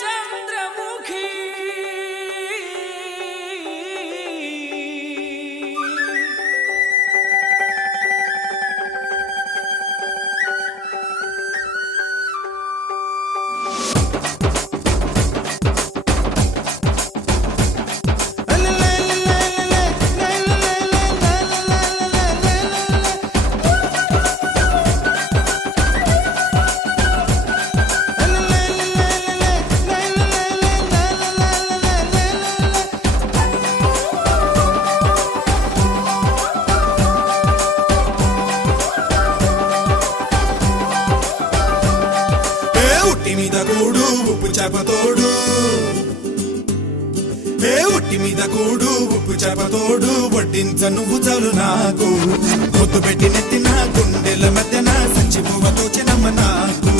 చంద్రముఖి మీద కూడు ఉప్పు చేపతోడు ఉట్టి మీద కూడు ఉప్పు చేపతోడు వడ్డించ నువ్వు చాలు నాకు పొద్దు పెట్టి నెత్తిన గుండెల మధ్యన సంచి పువ్వతో చిన్నమ్మ నాకు